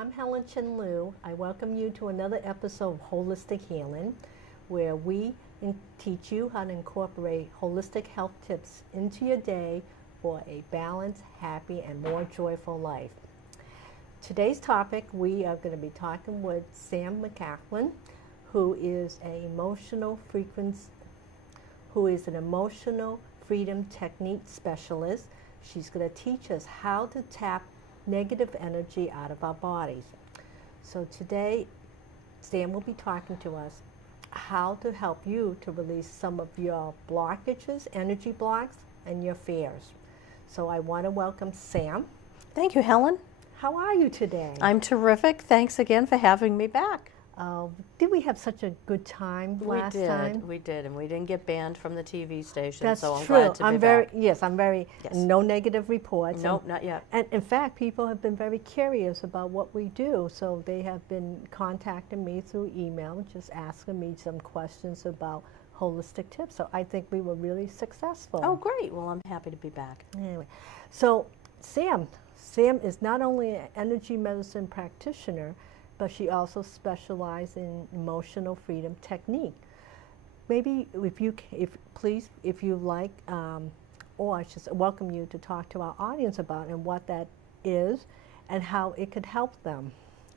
I'm Helen Lu. I welcome you to another episode of Holistic Healing, where we teach you how to incorporate holistic health tips into your day for a balanced, happy, and more joyful life. Today's topic, we are going to be talking with Sam McCartin, who is an emotional freedom technique specialist. She's going to teach us how to tap negative energy out of our bodies. So today, Sam will be talking to us how to help you to release some of your blockages, energy blocks, and your fears. So I want to welcome Sam. Thank you, Helen. How are you today? I'm terrific. Thanks again for having me back. Did we have such a good time last time? We did, and we didn't get banned from the TV station, That's so I'm true. glad to be back. Yes, I'm very, no negative reports. Nope, not yet. And in fact, people have been very curious about what we do, so they have been contacting me through email, just asking me some questions about holistic tips. So I think we were really successful. Oh, great. Well, I'm happy to be back. Anyway, so Sam is not only an energy medicine practitioner, but she also specializes in emotional freedom technique. Maybe if you like, or I should welcome you to talk to our audience about and what that is and how it could help them.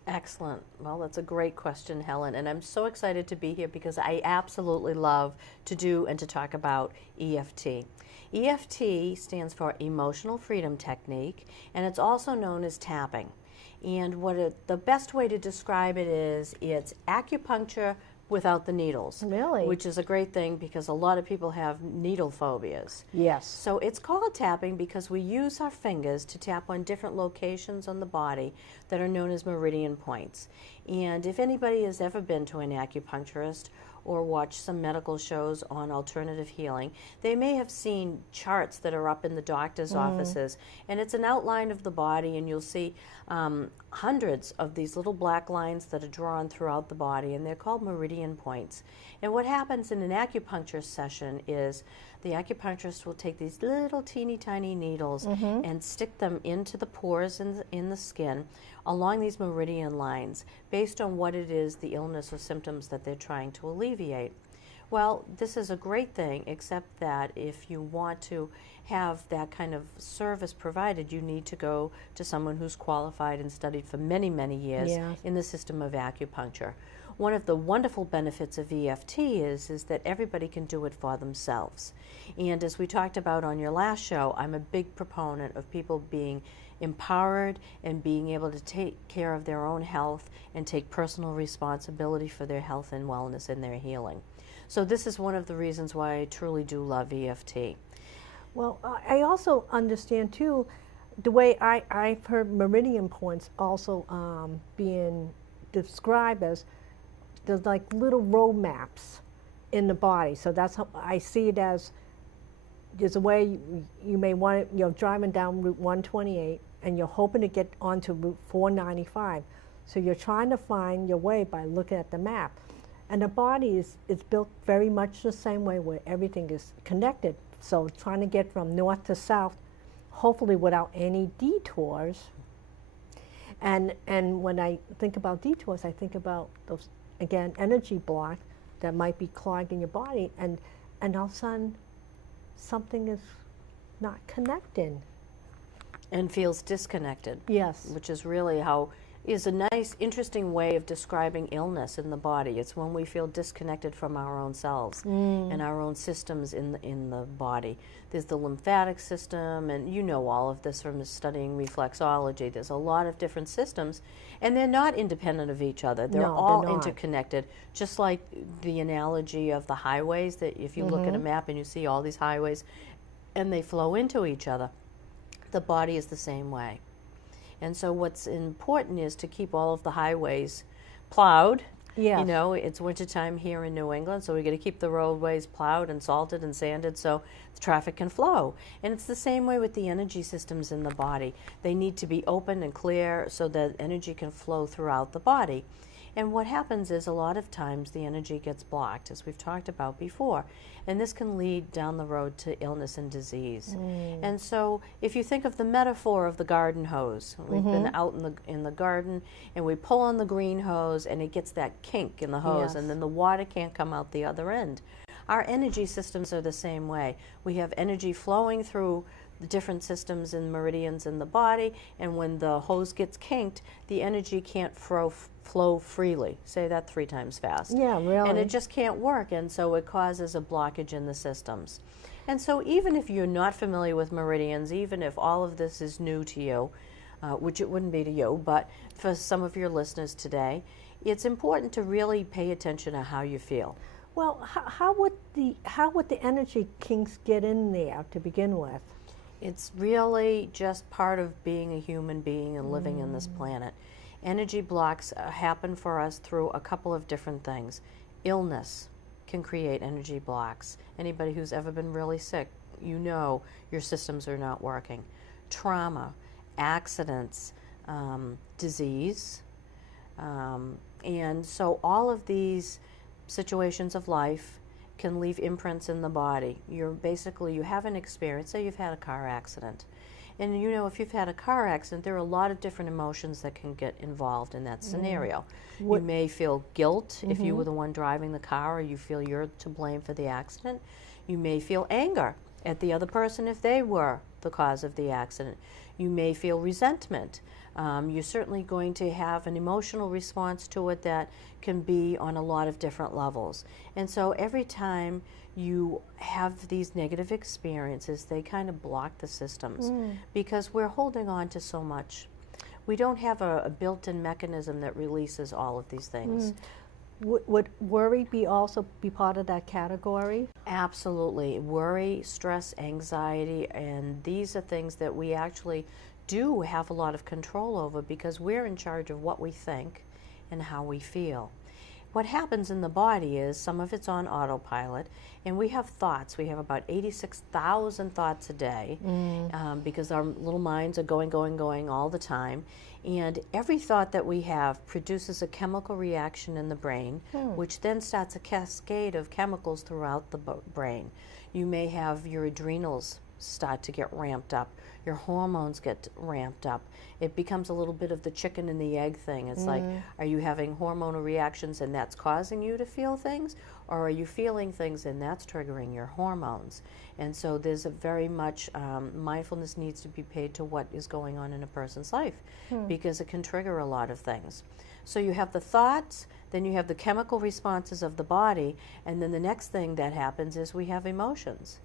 Excellent. Well, that's a great question, Helen, and I'm so excited to be here because I absolutely love to do and to talk about EFT. EFT stands for Emotional Freedom Technique, and it's also known as tapping. And the best way to describe it is it's acupuncture without the needles. Really? Which is a great thing because a lot of people have needle phobias. Yes. So it's called tapping because we use our fingers to tap on different locations on the body that are known as meridian points. And if anybody has ever been to an acupuncturist or watched some medical shows on alternative healing, they may have seen charts that are up in the doctor's offices, and it's an outline of the body, and you'll see hundreds of these little black lines that are drawn throughout the body, and they're called meridian points. And what happens in an acupuncture session is the acupuncturist will take these little teeny tiny needles and stick them into the pores in the skin along these meridian lines based on what it is, the illness or symptoms that they're trying to alleviate. Well, this is a great thing, except that if you want to have that kind of service provided, you need to go to someone who's qualified and studied for many, many years in the system of acupuncture. One of the wonderful benefits of EFT is that everybody can do it for themselves. And as we talked about on your last show, I'm a big proponent of people being empowered and being able to take care of their own health and take personal responsibility for their health and wellness and their healing. So this is one of the reasons why I truly do love EFT. Well, I also understand too, the way I've heard meridian points also being described as there's like little road maps in the body. So that's how I see it as. There's a way you may want it, you're driving down Route 128 and you're hoping to get onto Route 495. So you're trying to find your way by looking at the map. And the body is built very much the same way where everything is connected. So trying to get from north to south, hopefully without any detours. And when I think about detours, I think about those, again, energy blocks that might be clogging your body, and all of a sudden, something is not connecting. And feels disconnected. Yes. Which is really is a nice, interesting way of describing illness in the body. It's when we feel disconnected from our own selves and our own systems in the body. There's the lymphatic system, and you know all of this from studying reflexology. There's a lot of different systems, and they're not independent of each other. They're all interconnected, just like the analogy of the highways, that if you look at a map and you see all these highways and they flow into each other, the body is the same way. And so what's important is to keep all of the highways plowed. Yes. You know, it's wintertime here in New England, so we got to keep the roadways plowed and salted and sanded so the traffic can flow. And it's the same way with the energy systems in the body. They need to be open and clear so that energy can flow throughout the body. And what happens is a lot of times the energy gets blocked, as we've talked about before, and this can lead down the road to illness and disease. And so if you think of the metaphor of the garden hose, we've been out in the garden and we pull on the green hose and it gets that kink in the hose, and then the water can't come out the other end. Our energy systems are the same way. We have energy flowing through the different systems and meridians in the body, and when the hose gets kinked, the energy can't flow freely. Say that 3 times fast. Yeah, really. And it just can't work, and so it causes a blockage in the systems. And so even if you're not familiar with meridians, even if all of this is new to you, which it wouldn't be to you, but for some of your listeners today, it's important to really pay attention to how you feel. Well, how would the energy kinks get in there to begin with? It's really just part of being a human being and living in this planet. Energy blocks happen for us through a couple of different things. Illness can create energy blocks. Anybody who's ever been really sick, you know your systems are not working. Trauma, accidents, disease, and so all of these situations of life can leave imprints in the body. You have an experience, say you've had a car accident. And you know, if you've had a car accident, there are a lot of different emotions that can get involved in that scenario. You may feel guilt if you were the one driving the car, or you feel you're to blame for the accident. You may feel anger at the other person if they were the cause of the accident. You may feel resentment. You're certainly going to have an emotional response to it that can be on a lot of different levels. And so every time you have these negative experiences, they kind of block the systems because we're holding on to so much. We don't have a built-in mechanism that releases all of these things. Would worry also be part of that category? Absolutely. Worry, stress, anxiety, and these are things that we actually do have a lot of control over because we're in charge of what we think and how we feel. What happens in the body is some of it's on autopilot, and we have thoughts. We have about 86,000 thoughts a day because our little minds are going all the time. And every thought that we have produces a chemical reaction in the brain, which then starts a cascade of chemicals throughout the brain. You may have your adrenals start to get ramped up. Your hormones get ramped up. It becomes a little bit of the chicken and the egg thing. It's like, are you having hormonal reactions and that's causing you to feel things? Or are you feeling things and that's triggering your hormones? And so there's a very much mindfulness needs to be paid to what is going on in a person's life because it can trigger a lot of things. So you have the thoughts, then you have the chemical responses of the body, and then the next thing that happens is we have emotions.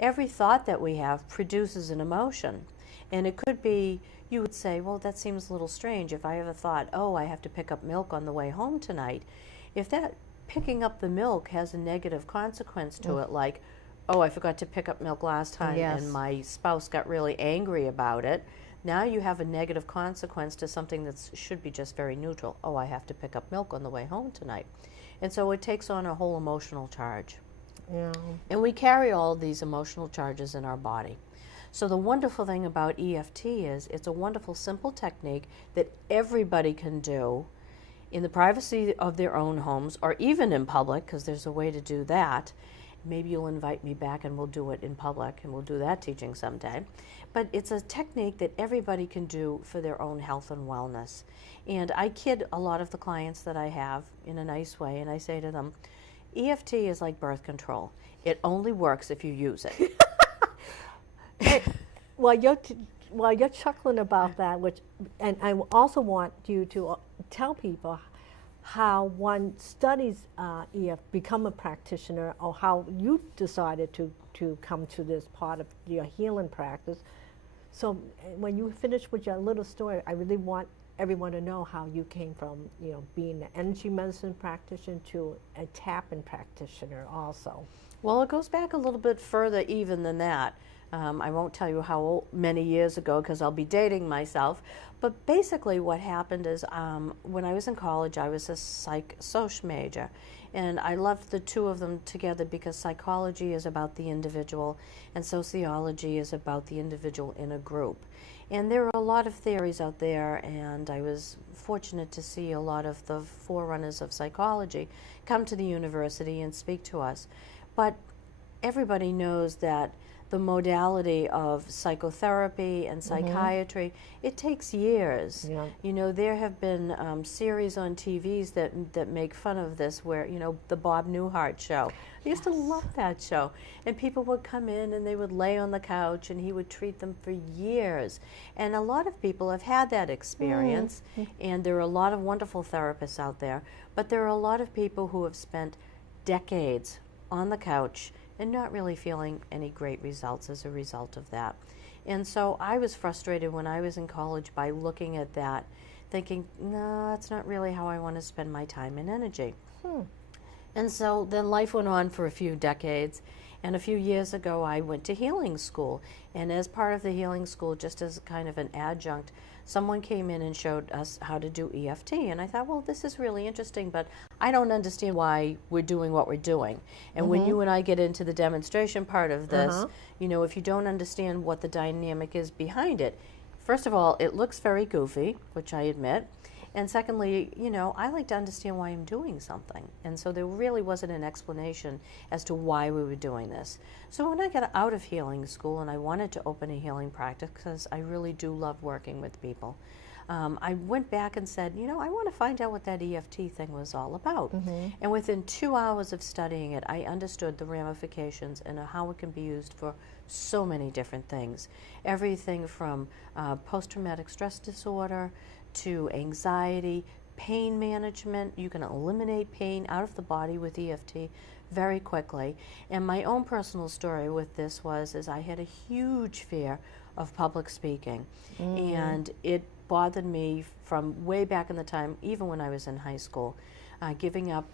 Every thought that we have produces an emotion. And it could be, you would say, well, that seems a little strange. If I have a thought, oh, I have to pick up milk on the way home tonight, if that picking up the milk has a negative consequence to it, like, oh, I forgot to pick up milk last time and my spouse got really angry about it, now you have a negative consequence to something that should be just very neutral. Oh, I have to pick up milk on the way home tonight. And so it takes on a whole emotional charge. And we carry all of these emotional charges in our body. So the wonderful thing about EFT is it's a wonderful, simple technique that everybody can do in the privacy of their own homes or even in public, because there's a way to do that. Maybe you'll invite me back and we'll do it in public, and we'll do that teaching someday. But it's a technique that everybody can do for their own health and wellness. And I kid a lot of the clients that I have in a nice way, and I say to them, EFT is like birth control. It only works if you use it. While you're chuckling about that, and I also want you to tell people how one studies become a practitioner, or how you decided to come to this part of your healing practice. So when you finish with your little story, I really want everyone to know how you came from, being an energy medicine practitioner to a tapping practitioner also. Well, it goes back a little bit further even than that. I won't tell you how many years ago because I'll be dating myself. But basically what happened is when I was in college, I was a psych-soc major. And I love the two of them together because psychology is about the individual and sociology is about the individual in a group. And there are a lot of theories out there, and I was fortunate to see a lot of the forerunners of psychology come to the university and speak to us. But everybody knows that the modality of psychotherapy and psychiatry, it takes years. Yeah. You know, there have been series on TVs that make fun of this, where, you know, the Bob Newhart show. I used to love that show. And people would come in and they would lay on the couch and he would treat them for years. And a lot of people have had that experience. And there are a lot of wonderful therapists out there. But there are a lot of people who have spent decades on the couch and not really feeling any great results as a result of that. And so I was frustrated when I was in college by looking at that, thinking, no, that's not really how I want to spend my time and energy. And so then life went on for a few decades, and a few years ago I went to healing school. And as part of the healing school, just as kind of an adjunct, someone came in and showed us how to do EFT. And I thought, well, this is really interesting, but I don't understand why we're doing what we're doing. And when you and I get into the demonstration part of this, you know, if you don't understand what the dynamic is behind it, first of all, it looks very goofy, which I admit. And secondly, you know, I like to understand why I'm doing something. And so there really wasn't an explanation as to why we were doing this. So when I got out of healing school and I wanted to open a healing practice, because I really do love working with people, I went back and said, you know, I want to find out what that EFT thing was all about. And within 2 hours of studying it, I understood the ramifications and how it can be used for so many different things. Everything from post-traumatic stress disorder to anxiety, pain management. You can eliminate pain out of the body with EFT very quickly. And my own personal story with this is I had a huge fear of public speaking. And it bothered me from way back in the time, even when I was in high school. Getting up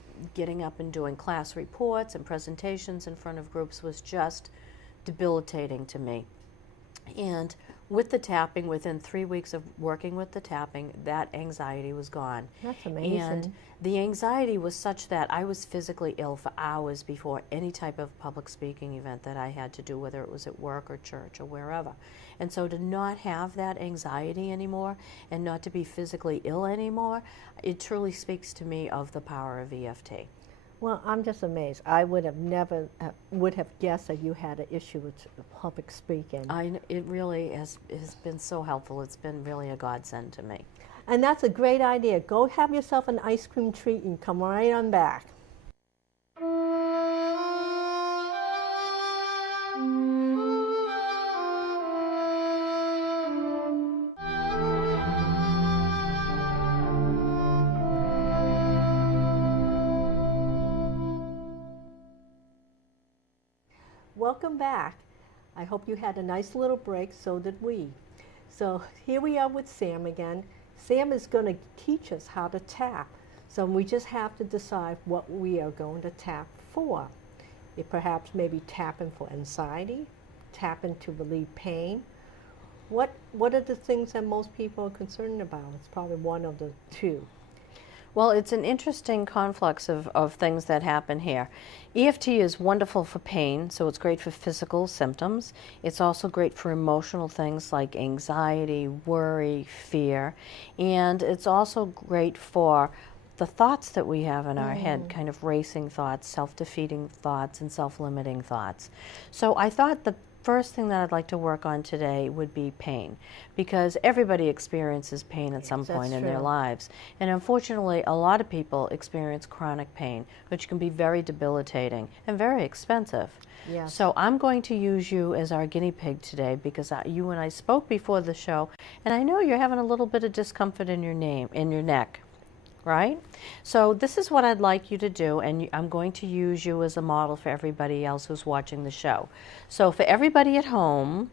and doing class reports and presentations in front of groups was just debilitating to me. And with the tapping, within 3 weeks of working with the tapping, that anxiety was gone. That's amazing. And the anxiety was such that I was physically ill for hours before any type of public speaking event that I had to do, whether it was at work or church or wherever. And so to not have that anxiety anymore and not to be physically ill anymore, it truly speaks to me of the power of EFT. Well, I'm just amazed. I would have never would have guessed that you had an issue with public speaking. It really has been so helpful. It's been really a godsend to me. And that's a great idea. Go have yourself an ice cream treat and come right on back. Welcome back. I hope you had a nice little break, so did we. So here we are with Sam again. Sam is going to teach us how to tap. So we just have to decide what we are going to tap for. It perhaps maybe tapping for anxiety, tapping to relieve pain. What are the things that most people are concerned about? It's probably one of the two. Well, it's an interesting conflux of things that happen here. EFT is wonderful for pain, so it's great for physical symptoms. It's also great for emotional things like anxiety, worry, fear. And it's also great for the thoughts that we have in our head, kind of racing thoughts, self-defeating thoughts, and self-limiting thoughts. So I thought the first thing that I'd like to work on today would be pain, because everybody experiences pain at some point in their lives. And unfortunately, a lot of people experience chronic pain, which can be very debilitating and very expensive. Yes. So I'm going to use you as our guinea pig today, because you and I spoke before the show, and I know you're having a little bit of discomfort in your neck. Right? So this is what I'd like you to do, and I'm going to use you as a model for everybody else who's watching the show. So for everybody at home,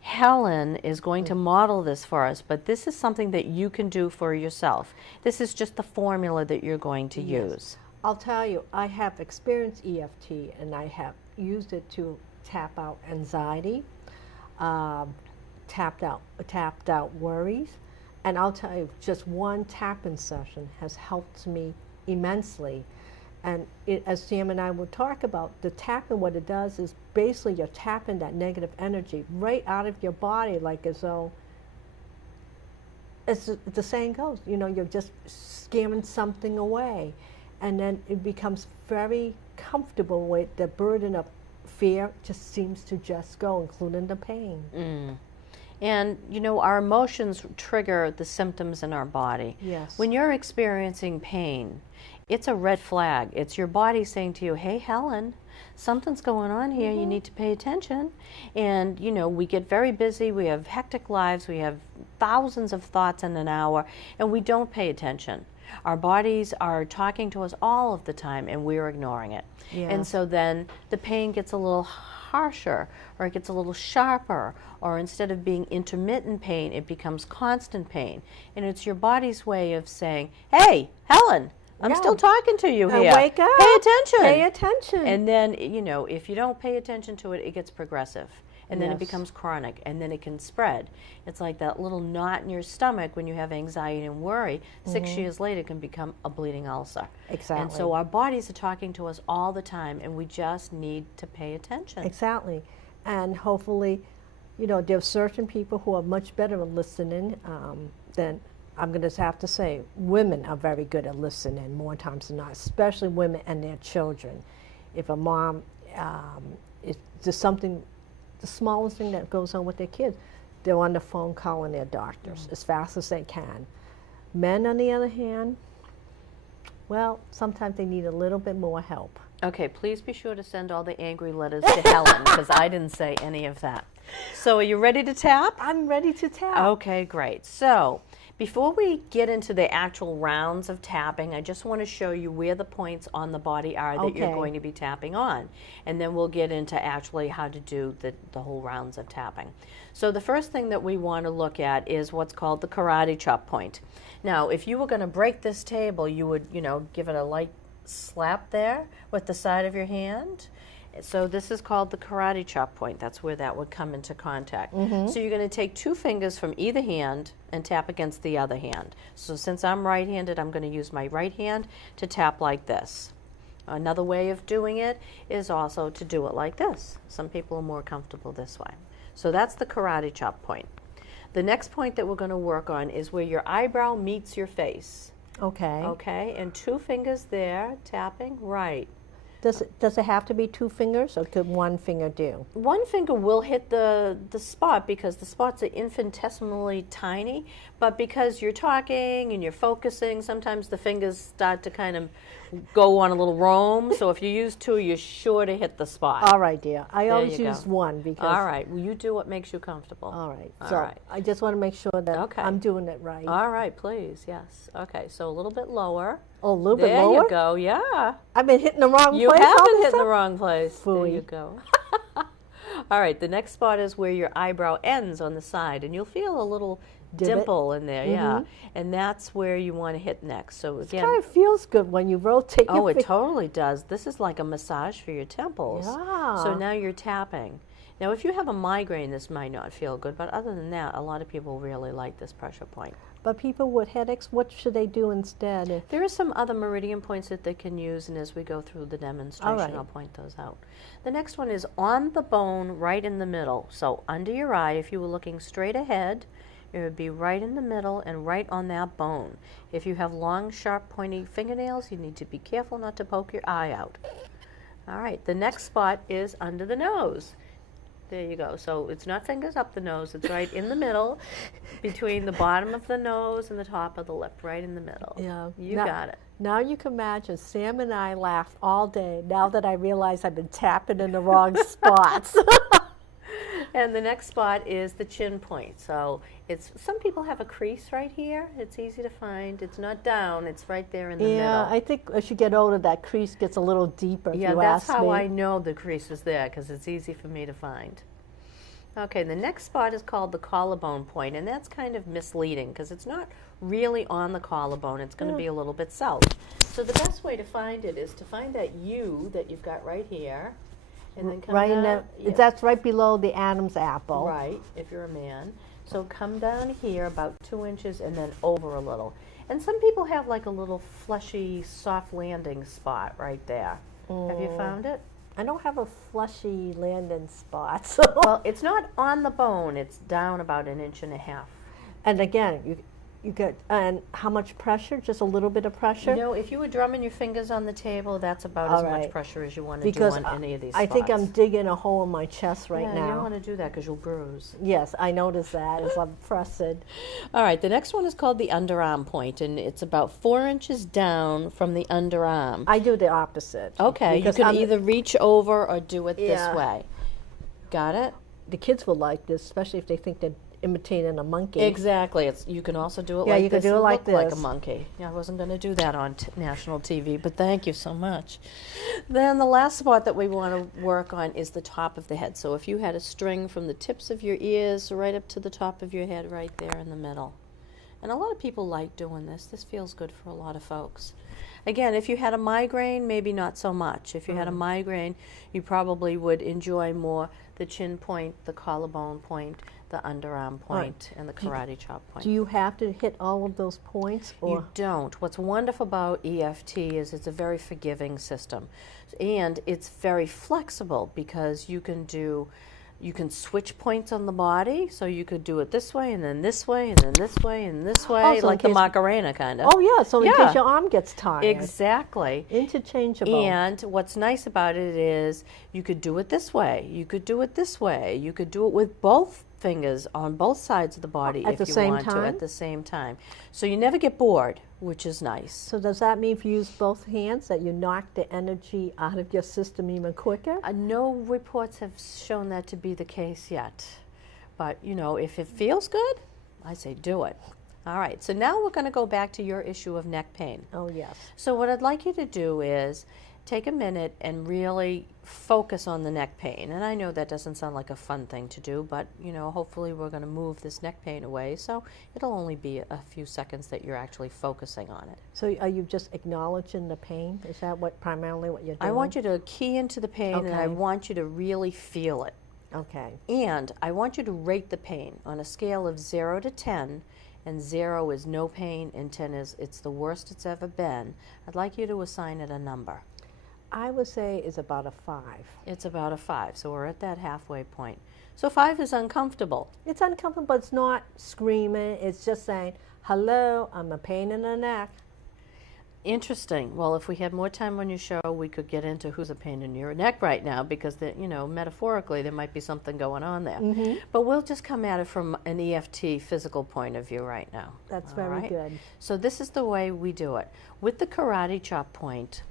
Helen is going to model this for us, but this is something that you can do for yourself. This is just the formula that you're going to use. I'll tell you, I have experienced EFT, and I have used it to tap out anxiety, tapped out worries. And I'll tell you, just one tapping session has helped me immensely. And as Sam and I will talk about, the tapping, what it does is basically you're tapping that negative energy right out of your body, like as though, as the saying goes, you know, you're just scaring something away. And then it becomes very comfortable with the burden of fear just seems to just go, including the pain. And, you know, our emotions trigger the symptoms in our body. Yes. When you're experiencing pain, it's a red flag. It's your body saying to you, hey, Helen, something's going on here. You need to pay attention. And, you know, we get very busy. We have hectic lives. We have thousands of thoughts in an hour, and we don't pay attention. Our bodies are talking to us all of the time, and we're ignoring it. Yes. And so then the pain gets a little harsher, or it gets a little sharper, or instead of being intermittent pain, it becomes constant pain. And it's your body's way of saying, hey, Helen, I'm still talking to you here. Wake up. Pay attention. Pay attention. And then, you know, if you don't pay attention to it, it gets progressive. And then it Yes. becomes chronic, and then it can spread. It's like that little knot in your stomach when you have anxiety and worry. 6 years later, it can become a bleeding ulcer. Exactly. And so our bodies are talking to us all the time, and we just need to pay attention. Exactly. And hopefully, you know, there are certain people who are much better at listening than, I'm going to have to say, women are very good at listening more times than not, especially women and their children. If a mom, if there's something, the smallest thing that goes on with their kids, they're on the phone calling their doctors as fast as they can. Men, on the other hand, well, sometimes they need a little bit more help. Okay, please be sure to send all the angry letters to Helen, because I didn't say any of that. So are you ready to tap? I'm ready to tap. Okay, great. So before we get into the actual rounds of tapping, I just want to show you where the points on the body are that you're going to be tapping on. And then we'll get into actually how to do the whole rounds of tapping. So the first thing that we want to look at is what's called the karate chop point. Now, if you were going to break this table, you would, you know, give it a light slap there with the side of your hand. So this is called the karate chop point. That's where that would come into contact. So you're going to take 2 fingers from either hand and tap against the other hand. So since I'm right-handed, I'm going to use my right hand to tap like this. Another way of doing it is also to do it like this. Some people are more comfortable this way. So that's the karate chop point. The next point that we're going to work on is where your eyebrow meets your face. Okay. Okay, and 2 fingers there, tapping right. Does it have to be 2 fingers, or could 1 finger do? 1 finger will hit the spot because the spots are infinitesimally tiny, but because you're talking and you're focusing, sometimes the fingers start to kind of go on a little roam. So if you use 2, you're sure to hit the spot. All right, dear. I always you use go. 1 because... All right. Well, you do what makes you comfortable. All right. All So right. I just want to make sure that Okay. I'm doing it right. All right, please. Yes. Okay. So a little bit lower. Oh, a little There bit lower? you go. Yeah. I've been hitting the wrong You place. all haven't of a hit the sudden? wrong place. There Phooey. you go. All right, the next spot is where your eyebrow ends on the side, and you'll feel a little Divot. dimple in there, yeah. And that's where you want to hit next. So It again, kind of feels good when you rotate oh, your it finger. totally does. This is like a massage for your temples. Yeah. So now you're tapping. Now, if you have a migraine, this might not feel good, but other than that, a lot of people really like this pressure point. But people with headaches, what should they do instead? There are some other meridian points that they can use, and as we go through the demonstration, right. I'll point those out. The next one is on the bone, right in the middle. So under your eye, if you were looking straight ahead, it would be right in the middle and right on that bone. If you have long, sharp, pointy fingernails, you need to be careful not to poke your eye out. All right, the next spot is under the nose. There you go. So it's not fingers up the nose. It's right in the middle, between the bottom of the nose and the top of the lip, right in the middle. Yeah. You Now- got it. Now you can imagine, Sam and I laughed all day now that I realize I've been tapping in the wrong spots. And the next spot is the chin point. So it's, some people have a crease right here. It's easy to find. It's not down. It's right there in the Yeah, middle. I think as you get older, that crease gets a little deeper, if Yeah, you that's ask how me. I know the crease is there, because it's easy for me to find. Okay, the next spot is called the collarbone point, and that's kind of misleading because it's not really on the collarbone. It's going to be a little bit south. So the best way to find it is to find that U that you've got right here, and then come Right in down. the, that's right below the Adam's apple. Right, if you're a man. So come down here about 2 inches and then over a little. And some people have like a little fleshy, soft landing spot right there. Have you found it? I don't have a fleshy landing spot. So. Well, it's not on the bone. It's down about 1.5 inches. And again, you get, and how much pressure? Just a little bit of pressure? You know, if you were drumming your fingers on the table, that's about All as right. much pressure as you want to do Because on any of these I spots. think I'm digging a hole in my chest right You now. don't want to do that because you'll bruise. Yes, I noticed that as I'm pressing. All right, the next one is called the underarm point, and it's about 4 inches down from the underarm. I do the opposite. Okay, you because can I'm- either reach over or do it Yeah. this way. Got it? The kids will like this, especially if they think they're imitating a monkey. Exactly. You can also do it Yeah, like you can this do it and like look like a this. monkey. Yeah, I wasn't going to do that on national TV, but thank you so much. Then the last spot that we want to work on is the top of the head. So if you had a string from the tips of your ears right up to the top of your head right there in the middle. And a lot of people like doing this. This feels good for a lot of folks. Again, if you had a migraine, maybe not so much. If you had a migraine, you probably would enjoy more the chin point, the collarbone point, the underarm point, and the karate chop point. Do you have to hit all of those points? Or? You don't. What's wonderful about EFT is it's a very forgiving system. And it's very flexible because you can switch points on the body, so you could do it this way, and then this way, and then this way, and this way, Oh, so like the Macarena kind of. Oh, yeah, so in Yeah. case your arm gets tired. Exactly. Interchangeable. And what's nice about it is you could do it this way, you could do it this way, you could do it with both fingers on both sides of the body At if the you same want to time? at the same time. So you never get bored, which is nice. So does that mean if you use both hands that you knock the energy out of your system even quicker? No reports have shown that to be the case yet. But, you know, if it feels good, I say do it. All right, so now we're going to go back to your issue of neck pain. Oh, yes. So what I'd like you to do is take a minute and really focus on the neck pain. And I know that doesn't sound like a fun thing to do, but, you know, hopefully we're going to move this neck pain away. So it'll only be a few seconds that you're actually focusing on it. So are you just acknowledging the pain? Is that primarily what you're doing? I want you to key into the pain, and I Okay. want you to really feel it. Okay. And I want you to rate the pain on a scale of 0 to 10, and 0 is no pain, and 10 is it's the worst it's ever been. I'd like you to assign it a number. I would say it's about a 5. It's about a 5, so we're at that halfway point. So 5 is uncomfortable. It's uncomfortable, but it's not screaming. It's just saying, hello, I'm a pain in the neck. Interesting. Well, if we had more time on your show, we could get into who's a pain in your neck right now, because, you know, metaphorically, there might be something going on there. But we'll just come at it from an EFT physical point of view right now. That's All very right? good. So this is the way we do it. With the karate chop point,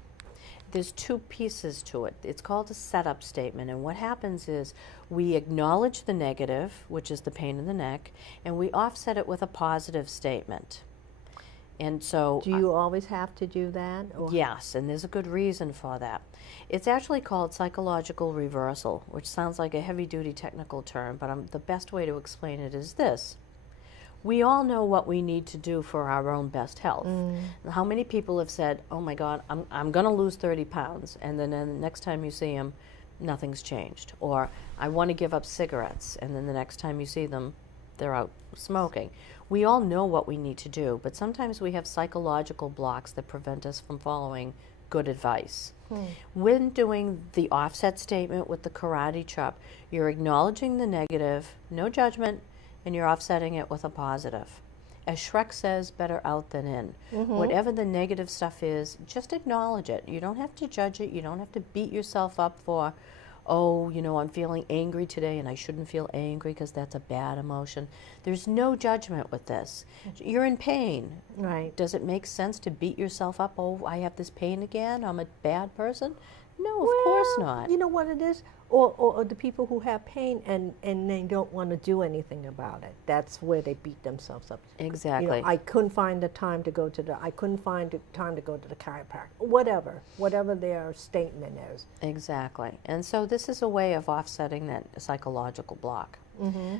there's 2 pieces to it. It's called a setup statement, and what happens is we acknowledge the negative, which is the pain in the neck, and we offset it with a positive statement. And so Do you always have to do that? Or? yes, and there's a good reason for that. It's actually called psychological reversal, which sounds like a heavy-duty technical term, but the best way to explain it is this. We all know what we need to do for our own best health. How many people have said, oh my God, I'm going to lose 30 pounds, and then the next time you see them, nothing's changed. Or I want to give up cigarettes, and then the next time you see them, they're out smoking. We all know what we need to do, but sometimes we have psychological blocks that prevent us from following good advice. When doing the offset statement with the karate chop, you're acknowledging the negative, no judgment, and you're offsetting it with a positive. As Shrek says, better out than in. Whatever the negative stuff is, just acknowledge it. You don't have to judge it. You don't have to beat yourself up for, oh, you know, I'm feeling angry today and I shouldn't feel angry because that's a bad emotion. There's no judgment with this. You're in pain. Right. Does it make sense to beat yourself up? Oh, I have this pain again. I'm a bad person. No, of course not. You know what it is? Or the people who have pain and they don't want to do anything about it. That's where they beat themselves up. Exactly. You know, I couldn't find the time to go to the chiropractor. Whatever their statement is. Exactly. And so this is a way of offsetting that psychological block.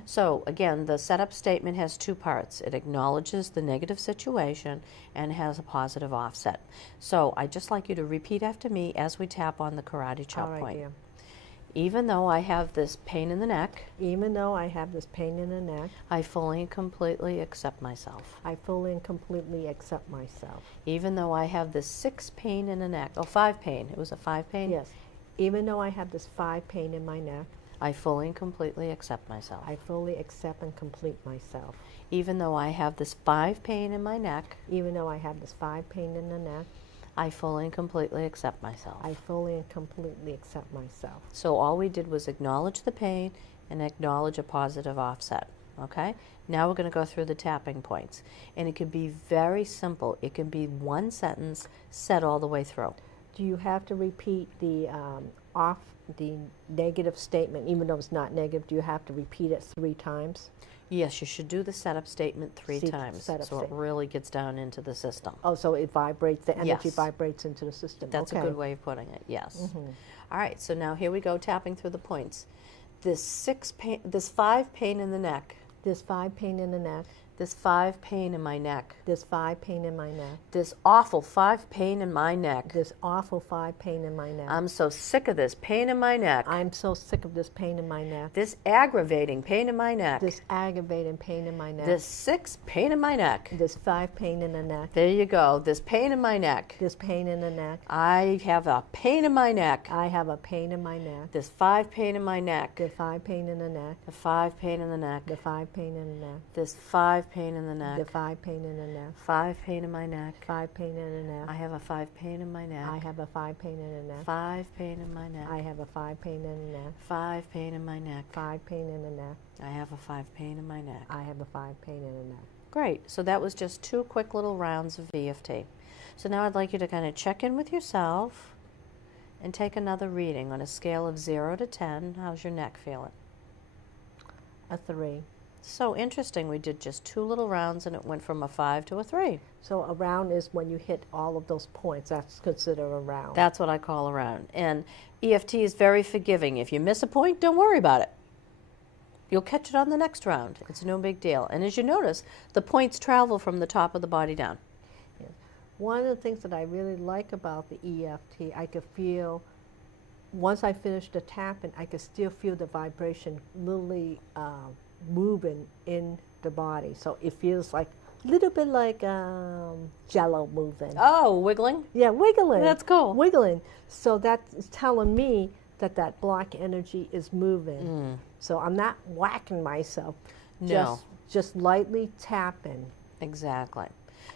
So again, the setup statement has 2 parts. It acknowledges the negative situation and has a positive offset. So I'd just like you to repeat after me as we tap on the karate chop All right, point. dear. Even though I have this pain in the neck, even though I have this pain in the neck, I fully and completely accept myself. I fully and completely accept myself. Even though I have this 6 pain in the neck, oh, 5 pain, it was a 5 pain? Yes. Even though I have this 5 pain in my neck, I fully and completely accept myself. I fully accept and complete myself. Even though I have this 5 pain in my neck, Even though I have this 5 pain in the neck, I fully and completely accept myself. I fully and completely accept myself. So all we did was acknowledge the pain and acknowledge a positive offset, okay? Now we're going to go through the tapping points. And it can be very simple. It can be one sentence said all the way through. Do you have to repeat the negative statement, even though it's not negative? Do you have to repeat it 3 times? Yes, you should do the setup statement 3 times, so it really gets down into the system. Oh, so it vibrates, the energy Yes. vibrates into the system. That's okay. a good way of putting it, yes. All right, so now here we go, tapping through the points. This 5 pain in the neck, This 5 pain in the neck, this 5 pain in my neck, this 5 pain in my neck, this awful 5 pain in my neck. this awful 5 pain in my neck. I'm so sick of this pain in my neck. I'm so sick of this pain in my neck. This aggravating pain in my neck. This aggravating pain in my neck. This 6 pain in my neck. This 5 pain in the neck. There you go. This pain in my neck. This pain in the neck. I have a pain in my neck. I have a pain in my neck. This 5 pain in my neck. The 5 pain in the neck. The 5 pain in the neck. The 5 pain in the neck. This 5 pain in the neck. The 5 pain in the neck. 5 pain in my neck. 5 pain in the neck. I have a 5 pain in my neck. I have a 5 pain in the neck. 5 pain in my neck. I have a 5 pain in the neck. 5 pain in my neck. 5 pain in the neck. I have a 5 pain in my neck. I have a 5 pain in the neck. Great. So that was just 2 quick little rounds of EFT. So now I'd like you to kind of check in with yourself and take another reading on a scale of 0 to 10. How's your neck feeling? A 3. So interesting. We did just 2 little rounds and it went from a 5 to a 3. So a round is when you hit all of those points. That's considered a round. That's what I call a round. And EFT is very forgiving. If you miss a point, don't worry about it. You'll catch it on the next round. It's no big deal. And as you notice, the points travel from the top of the body down. Yes. One of the things that I really like about the EFT, I could feel, once I finished the tapping, I could still feel the vibration literally moving in the body. So it feels like a little bit like jello moving. Oh, wiggling? Yeah, wiggling. That's cool. Wiggling. So that's telling me that that black energy is moving. So I'm not whacking myself. No. Just lightly tapping. Exactly.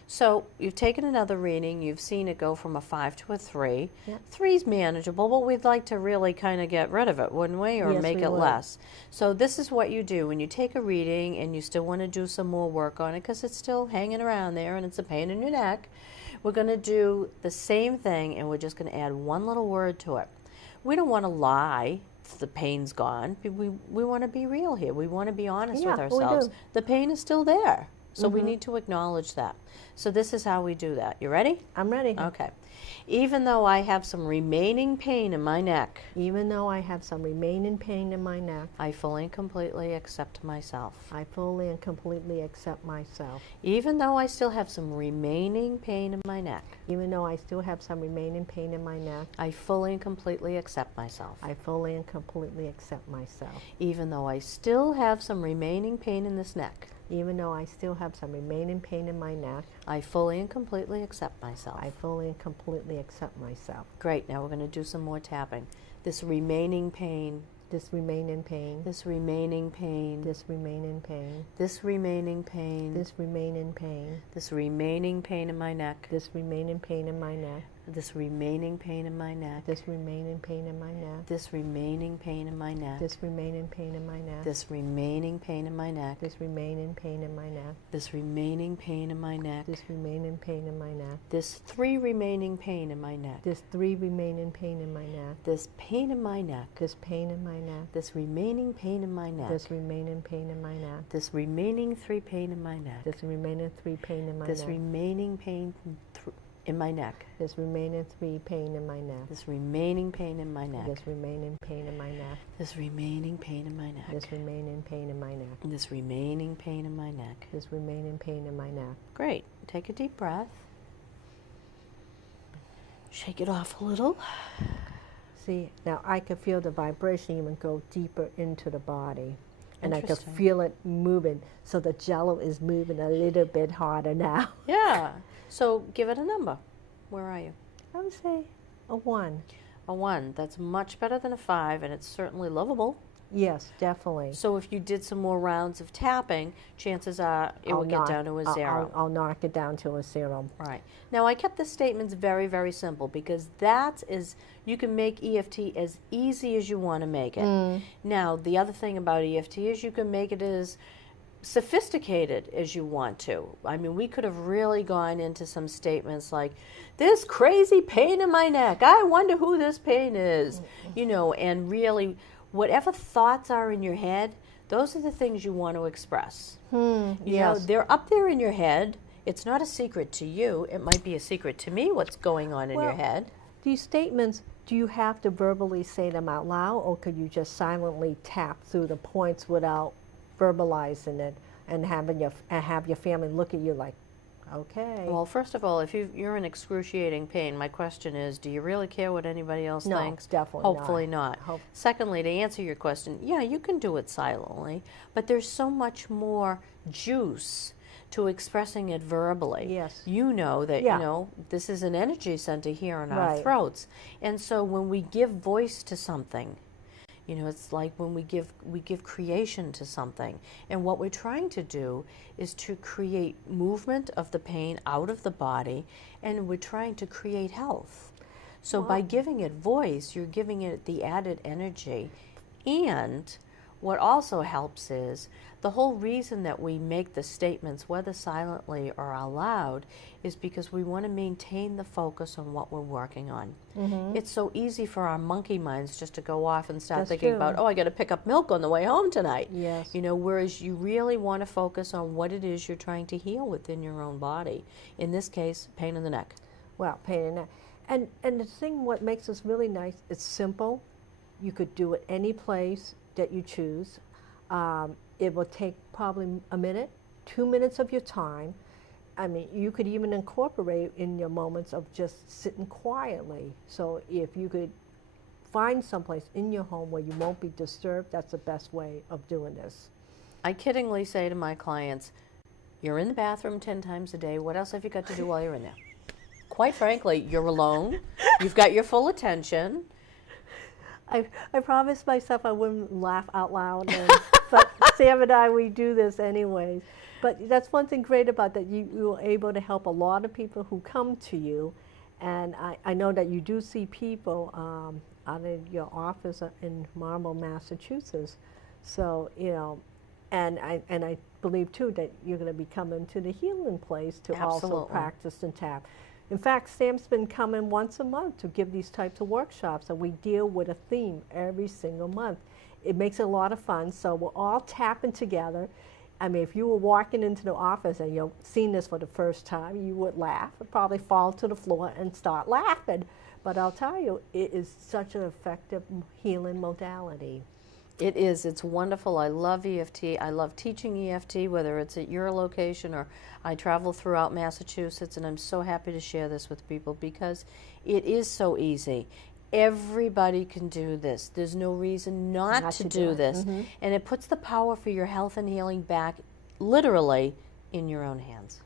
So you've taken another reading. You've seen it go from a 5 to a 3. Yep. 3's manageable, but we'd like to really kind of get rid of it, wouldn't we? Or Yes, make we it would. less. So this is what you do when you take a reading and you still want to do some more work on it because it's still hanging around there and it's a pain in your neck. We're going to do the same thing and we're just going to add one little word to it. We don't want to lie if the pain's gone. We want to be real here. We want to be honest with Yeah, we ourselves. do. The pain is still there. So we need to acknowledge that. So this is how we do that. You ready? I'm ready. Okay. Even though I have some remaining pain in my neck, Even though I have some remaining pain in my neck, I fully and completely accept myself. I fully and completely accept myself. Even though I still have some remaining pain in my neck, Even though I still have some remaining pain in my neck, I fully and completely accept myself. I fully and completely accept myself. Even though I still have some remaining pain in this neck, Even though I still have some remaining pain in my neck, I fully and completely accept myself. I fully and completely accept myself. Great. Now we're going to do some more tapping. This remaining pain, This remaining pain, this remaining pain, this remaining pain, this remaining pain, this remaining pain, this remaining pain in my neck, this remaining pain in my neck, this remaining pain in my neck, this remaining pain in my neck, this remaining pain in my neck, this remaining pain in my neck, this remaining pain in my neck, this remaining pain in my neck, this remaining pain in my neck, this remaining pain in my neck, this 3 remaining pain in my neck, this 3 remaining pain in my neck, this pain in my neck, this pain in my neck, this remaining pain in my neck, this remaining pain in my neck, this remaining 3 pain in my neck, this remaining 3 pain in my this neck, remaining pain in my neck, this remaining 3 pain in my neck, this remaining pain in my neck, this remaining pain in my neck, this remaining pain in my neck, this remaining pain in my neck, this remaining pain in my neck. this remaining pain in my neck. Great. Take a deep breath. Shake it off a little. See, now I could feel the vibration even go deeper into the body. And I could Interesting. feel it moving. So the jello is moving a little bit harder now. Yeah. So give it a number. Where are you? I would say a 1. A 1. That's much better than a 5, and it's certainly lovable. Yes, definitely. So if you did some more rounds of tapping, chances are it will get down to a 0. I'll knock it down to a 0. Right. Now, I kept the statements very, very simple because that is, you can make EFT as easy as you want to make it. Now, the other thing about EFT is you can make it as sophisticated as you want to. I mean, we could have really gone into some statements like, this crazy pain in my neck, I wonder who this pain is, you know, and really, whatever thoughts are in your head, those are the things you want to express. You know, they're up there in your head. It's not a secret to you. It might be a secret to me what's going on in your head. These statements, do you have to verbally say them out loud, or could you just silently tap through the points without verbalizing it and have your family look at you like, okay? Well, first of all, if you're in excruciating pain, my question is, do you really care what anybody else thinks? No, definitely Hopefully not. Secondly, to answer your question, yeah, you can do it silently, but there's so much more juice to expressing it verbally. Yes. You know that, you know, this is an energy center here in our throats. And so when we give voice to something, you know, it's like when we give creation to something. And what we're trying to do is to create movement of the pain out of the body, and we're trying to create health. So by giving it voice, you're giving it the added energy. And what also helps is the whole reason that we make the statements, whether silently or aloud, is because we want to maintain the focus on what we're working on. It's so easy for our monkey minds just to go off and start thinking about, oh, I got to pick up milk on the way home tonight. Yes. You know, whereas you really want to focus on what it is you're trying to heal within your own body. In this case, pain in the neck. Well, pain in the neck. And the thing, what makes this really nice, it's simple. You could do it any place that you choose. It will take probably a minute, 2 minutes of your time. I mean, you could even incorporate in your moments of just sitting quietly. So if you could find someplace in your home where you won't be disturbed, that's the best way of doing this. I kiddingly say to my clients, you're in the bathroom 10 times a day. What else have you got to do while you're in there? Quite frankly, you're alone. You've got your full attention. I promised myself I wouldn't laugh out loud, but Sam and I, we do this anyways. But that's one thing great about that, you were able to help a lot of people who come to you. And I know that you do see people out of your office in Marlborough, Massachusetts. So, you know, and I believe too that you're going to be coming to the healing place to also practice and tap. In fact, Sam's been coming once a month to give these types of workshops, and we deal with a theme every single month. It makes it a lot of fun, so we're all tapping together. I mean, if you were walking into the office and you've seen this for the first time, you would laugh, and probably fall to the floor and start laughing. But I'll tell you, it is such an effective healing modality. It is. It's wonderful. I love EFT. I love teaching EFT, whether it's at your location or I travel throughout Massachusetts, and I'm so happy to share this with people because it is so easy. Everybody can do this. There's no reason not to do this. And it puts the power for your health and healing back, literally, in your own hands.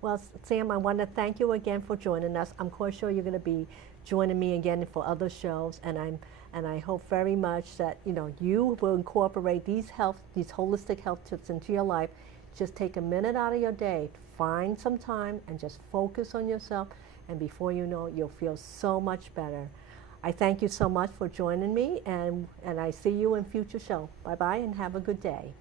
Well, Sam, I want to thank you again for joining us. I'm quite sure you're going to be joining me again for other shows, and I hope very much that you will incorporate these holistic health tips into your life. Just take a minute out of your day, find some time, and just focus on yourself. And before you know it, you'll feel so much better. I thank you so much for joining me, and I see you in future show. Bye bye, and have a good day.